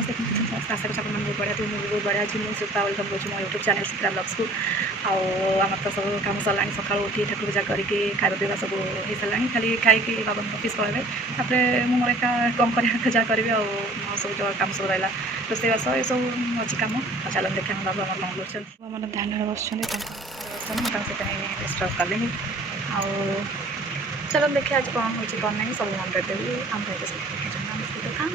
समस्त आशा कर बहुत बढ़िया तुम बहुत बढ़िया अच्छी मुझे सुप्ता वेलकम करूँ मो यूट्यूब चैनल सुप्ता ब्लॉग्स को आम तो सब कम सरला सका उठी ठाकुर पूजा करके खाଇବା पीवा सब हो सारा खाली खाई बाबा अफिस् पलैबे तापर मुझे एका कम कर जहाँ करी मो सब तो कम सब रहा रोसईबास ये सब अच्छी कम चलो देखा बाबू आम कौन कर मैंने ध्यान बस स्टॉप कर देनी आ चलो देखिए आज कौन हो कौन नहीं सब अपडेट देवी आम काम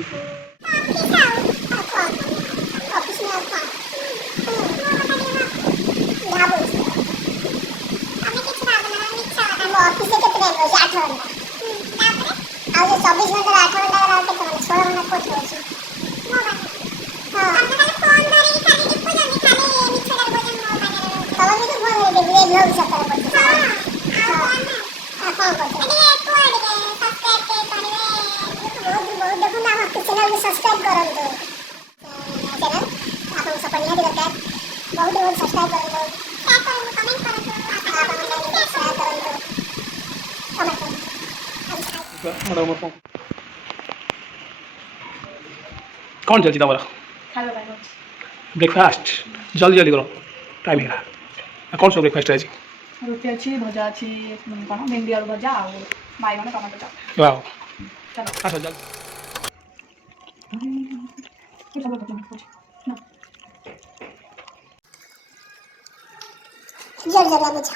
चौबीस घंटा 8 घंटा 16 घंटा कोच सब्सक्राइब करूँ चैनल आप सपोर्ट नहीं दरकार बहुत बहुत सब्सक्राइब करूँ कमेंट करूँ कौन चलती तुम्हारा ब्रेकफास्ट जल्दी जल्दी करो टाइम है कौन सब ब्रेकफास्ट है रुटी अच्छी भजा अच्छी कौन भेंडी आलू भजा आ बैगन टमाटो वाह चलो अच्छा जल्दी जल्द जल्द बुझा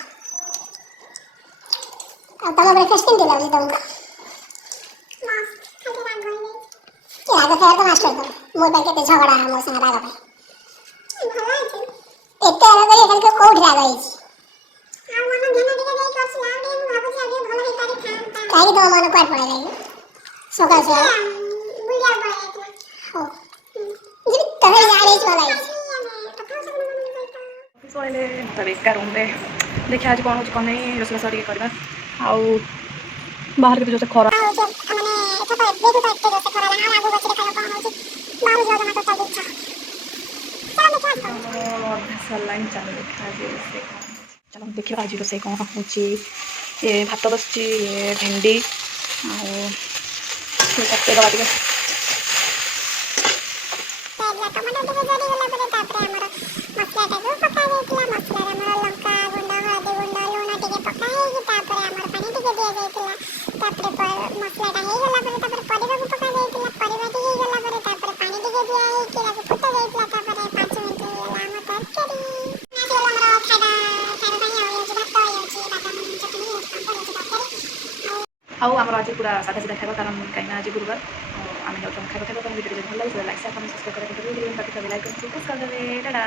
अब तब ब्रेकफास्ट नहीं दिला जी तुमको क्या आगे फेर तो मास्टर तुम मोर पर के झगड़ा है मोर संग रागा भाई भला है एते आगे कल के कोठ रागा है आ मन ध्यान दिके देई करछला रे भाबो जे आगे भला है तारे थाम काई तो मन पार पड़े जाई सकाळ से बुझा पड़े हो जी तहे यार इच वाला है सोले मतलब एक रूम रे देखिए आज कौन हो कौन नहीं रोसला सर करवा आउ बाहर के जो खरा माने तो देखो तो एकटे जैसे खरा लगा आगो बचरे खायो कौन हो बाहर जाओ ना तो चल इच्छा चलो देखो सरलाइन चलो देखा चलो देखिए आज रोसे कौन हो ये भात बस ये भेंडी आते दवा टे टमाटो टिके जड़ी गला परे तापरे हमर मसला टाको पका देतिला मसला हमर लंका गुंडा हळदी गुंडा लूण टिके पकाई तापरे हमर पानी टिके दिया जायतिला तापरे मसला टा हे गला परे तापरे परिबा को पका देतिला परिबा टिके गला परे तापरे पानी टिके दिया है केला को फुटा देतिला तापरे 5 मिनिट लाम तरकारी नाचे हमरा खाना खाना पानी आउ जे भात आउ जे बाटा मन चटनी तरकारी आउ आम आज पूरा सादा सीधा खावा कारण कहीं आज गुरुवार आम जाऊँ खाଇବା खाଇବା भिडियो भल लगे लाइक शेयर कमेंट सब्सक्राइब करें वीडियो बाकी सब लाइक कर देवे टाटा।